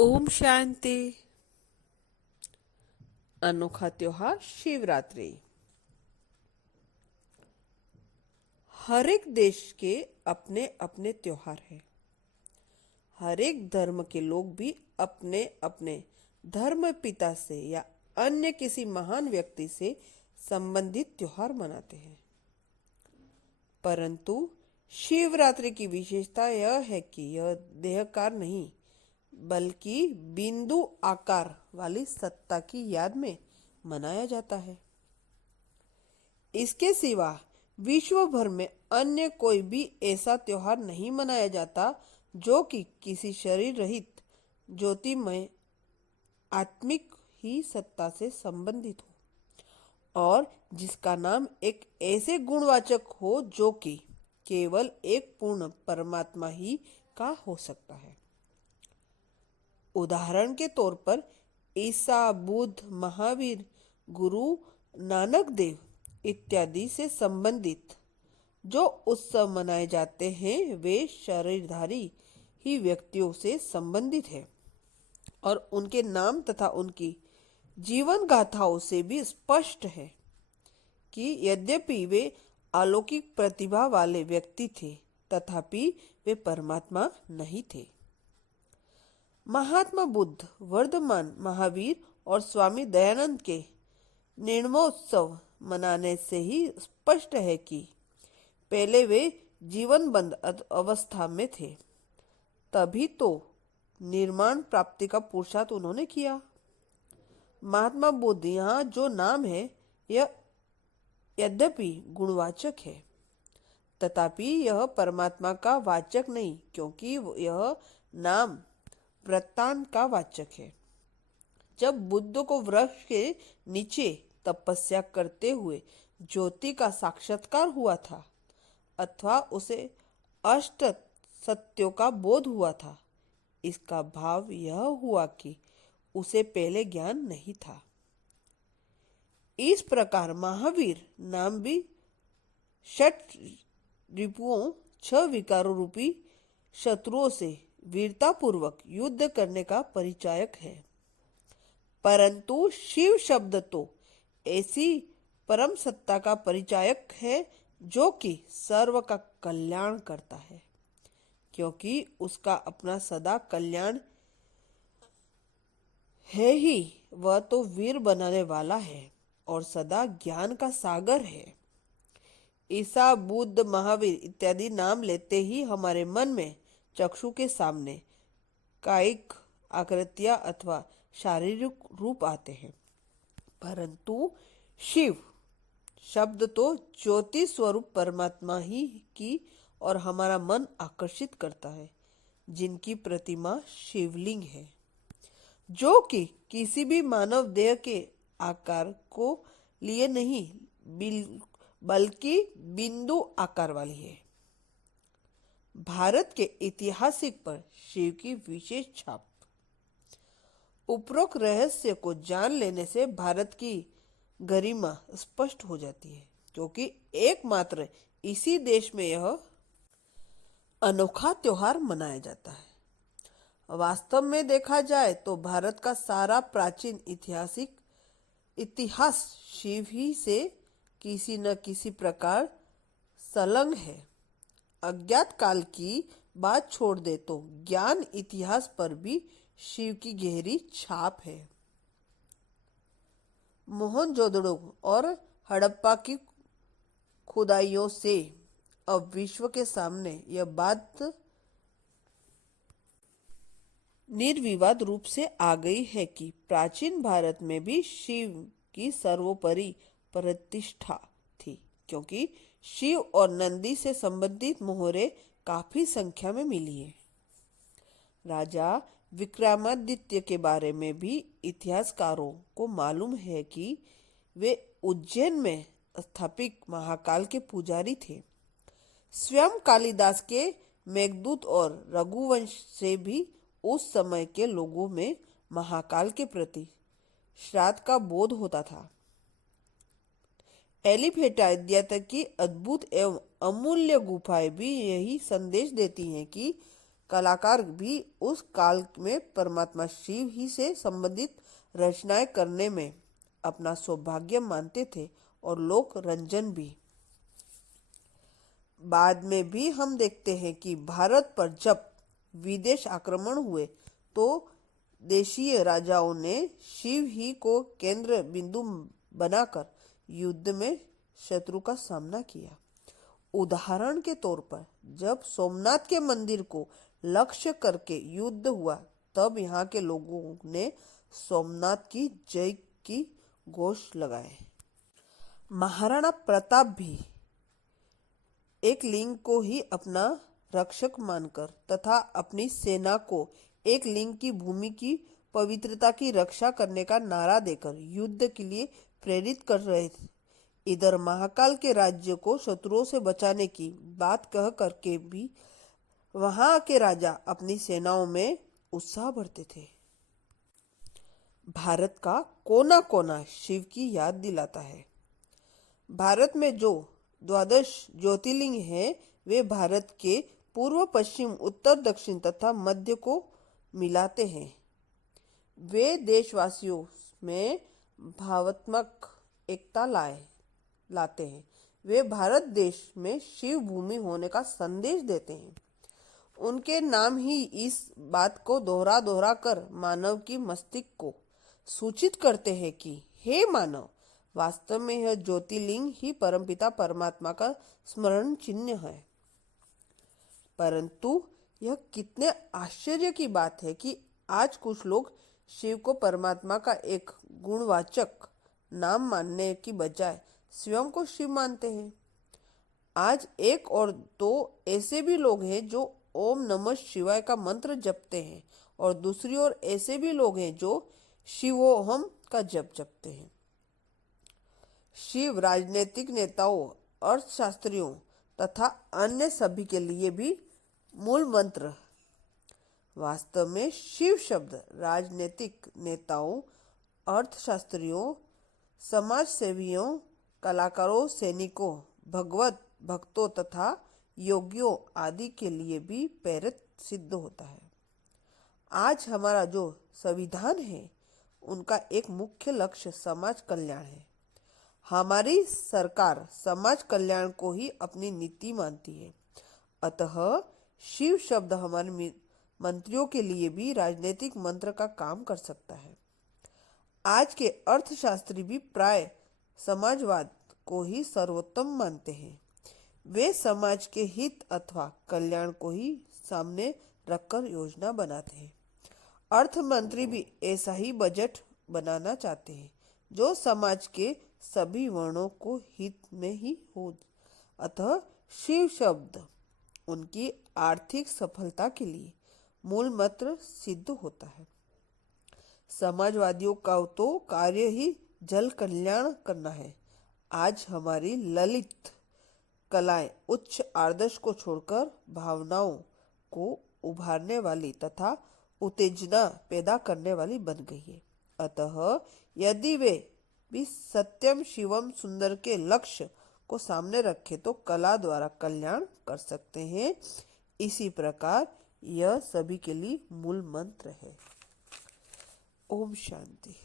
ओम शांति। अनोखा त्योहार शिवरात्रि। हर एक देश के अपने अपने त्योहार हैं। हर एक धर्म के लोग भी अपने अपने धर्म पिता से या अन्य किसी महान व्यक्ति से संबंधित त्योहार मनाते हैं। परंतु शिवरात्रि की विशेषता यह है कि यह देहकार नहीं बल्कि बिंदु आकार वाली सत्ता की याद में मनाया जाता है। इसके सिवा विश्व भर में अन्य कोई भी ऐसा त्योहार नहीं मनाया जाता जो कि किसी शरीर रहित ज्योतिमय आत्मिक ही सत्ता से संबंधित हो और जिसका नाम एक ऐसे गुणवाचक हो जो कि केवल एक पूर्ण परमात्मा ही का हो सकता है। उदाहरण के तौर पर ईसा, बुद्ध, महावीर, गुरु नानक देव इत्यादि से संबंधित जो उत्सव मनाए जाते हैं वे शरीरधारी ही व्यक्तियों से संबंधित है और उनके नाम तथा उनकी जीवन गाथाओं से भी स्पष्ट है कि यद्यपि वे अलौकिक प्रतिभा वाले व्यक्ति थे तथापि वे परमात्मा नहीं थे। महात्मा बुद्ध, वर्धमान महावीर और स्वामी दयानंद के निर्मोत्सव मनाने से ही स्पष्ट है कि पहले वे जीवनबंद अवस्था में थे, तभी तो निर्माण प्राप्ति का पुरुषार्थ उन्होंने किया। महात्मा बुद्ध यहाँ जो नाम है यह यद्यपि गुणवाचक है तथापि यह परमात्मा का वाचक नहीं, क्योंकि यह नाम वृत्तांत का वाचक है। जब बुद्ध को वृक्ष के नीचे तपस्या करते हुए ज्योति का साक्षात्कार हुआ था अथवा उसे अष्ट सत्यों का बोध हुआ था, इसका भाव यह हुआ कि उसे पहले ज्ञान नहीं था। इस प्रकार महावीर नाम भी षट रिपुओं, 6 विकारों रूपी शत्रुओं से वीरता पूर्वक युद्ध करने का परिचायक है। परंतु शिव शब्द तो ऐसी परम सत्ता का परिचायक है जो कि सर्व का कल्याण करता है, क्योंकि उसका अपना सदा कल्याण है ही। वह तो वीर बनाने वाला है और सदा ज्ञान का सागर है। ईसा, बुद्ध, महावीर इत्यादि नाम लेते ही हमारे मन में चक्षु के सामने कायिक आकृतियां अथवा शारीरिक रूप आते हैं, परंतु शिव शब्द तो ज्योति स्वरूप परमात्मा ही की और हमारा मन आकर्षित करता है, जिनकी प्रतिमा शिवलिंग है जो कि किसी भी मानव देह के आकार को लिए नहीं बल्कि बिंदु आकार वाली है। भारत के ऐतिहासिक पर शिव की विशेष छाप। उपरोक्त रहस्य को जान लेने से भारत की गरिमा स्पष्ट हो जाती है, क्योंकि एकमात्र इसी देश में यह अनोखा त्योहार मनाया जाता है। वास्तव में देखा जाए तो भारत का सारा प्राचीन इतिहास शिव ही से किसी न किसी प्रकार संलग्न है। अज्ञात काल की बात छोड़ दे तो ज्ञान इतिहास पर भी शिव की गहरी छाप है। मोहनजोदड़ो और हड़प्पा की खुदाइयों से अब विश्व के सामने यह बात निर्विवाद रूप से आ गई है कि प्राचीन भारत में भी शिव की सर्वोपरि प्रतिष्ठा थी, क्योंकि शिव और नंदी से संबंधित मोहरे काफी संख्या में मिली है। राजा विक्रमादित्य के बारे में भी इतिहासकारों को मालूम है कि वे उज्जैन में स्थापित महाकाल के पुजारी थे। स्वयं कालिदास के मेघदूत और रघुवंश से भी उस समय के लोगों में महाकाल के प्रति श्राद्ध का बोध होता था। एलिफेटा इत्यादि की अद्भुत एवं अमूल्य गुफाएं भी यही संदेश देती हैं कि कलाकार भी उस काल में परमात्मा शिव ही से संबंधित रचनाएं करने में अपना सौभाग्य मानते थे और लोक रंजन भी। बाद में भी हम देखते हैं कि भारत पर जब विदेश आक्रमण हुए तो देशीय राजाओं ने शिव ही को केंद्र बिंदु बनाकर युद्ध में शत्रु का सामना किया। उदाहरण के तौर पर जब सोमनाथ के मंदिर को लक्ष्य करके युद्ध हुआ तब यहाँ के लोगों ने सोमनाथ की जय की घोष लगाए। महाराणा प्रताप भी एक लिंग को ही अपना रक्षक मानकर तथा अपनी सेना को एक लिंग की भूमि की पवित्रता की रक्षा करने का नारा देकर युद्ध के लिए प्रेरित कर रहे थे। इधर महाकाल के राज्य को शत्रुओं से बचाने की बात कह करके भी वहां के राजा अपनी सेनाओं में उत्साह भरते थे। भारत का कोना कोना शिव की याद दिलाता है। भारत में जो 12 ज्योतिर्लिंग हैं वे भारत के पूर्व पश्चिम उत्तर दक्षिण तथा मध्य को मिलाते हैं। वे देशवासियों में भावात्मक एकता लाते हैं। वे भारत देश में शिव भूमि होने का संदेश देते हैं। उनके नाम ही इस बात को दोहरा दोहरा कर मानव की मस्तिष्क को सूचित करते हैं कि हे मानव, वास्तव में यह ज्योतिर्लिंग ही परमपिता परमात्मा का स्मरण चिन्ह है। परंतु यह कितने आश्चर्य की बात है कि आज कुछ लोग शिव को परमात्मा का एक गुणवाचक नाम मानने की बजाय स्वयं को शिव मानते हैं। आज एक और दो ऐसे भी लोग हैं जो ओम नमः शिवाय का मंत्र जपते हैं और दूसरी ओर ऐसे भी लोग हैं जो शिवोहम का जप जपते हैं। शिव राजनीतिक नेताओं, अर्थशास्त्रियों तथा अन्य सभी के लिए भी मूल मंत्र। वास्तव में शिव शब्द राजनीतिक नेताओं, अर्थशास्त्रियों, समाज सेवियों, कलाकारों, सैनिकों, भगवत भक्तों तथा योगियों आदि के लिए भी प्रेरक सिद्ध होता है। आज हमारा जो संविधान है उनका एक मुख्य लक्ष्य समाज कल्याण है। हमारी सरकार समाज कल्याण को ही अपनी नीति मानती है। अतः शिव शब्द हमारे मंत्रियों के लिए भी राजनीतिक मंत्र का काम कर सकता है। आज के अर्थशास्त्री भी प्राय समाजवाद को ही सर्वोत्तम मानते हैं। वे समाज के हित अथवा कल्याण को ही सामने रखकर योजना बनाते हैं। अर्थ मंत्री भी ऐसा ही बजट बनाना चाहते हैं जो समाज के सभी वर्णों को हित में ही हो। अतः शिव शब्द उनकी आर्थिक सफलता के लिए मूल मंत्र सिद्ध होता है। समाजवादियों का तो कार्य ही जल कल्याण करना है। आज हमारी ललित कलाएं उच्च आदर्श को छोड़कर भावनाओं को उभारने वाली तथा उत्तेजना पैदा करने वाली बन गई है। अतः यदि वे भी सत्यम शिवम सुंदर के लक्ष्य को सामने रखे तो कला द्वारा कल्याण कर सकते हैं। इसी प्रकार यह सभी के लिए मूल मंत्र है। ओम शांति।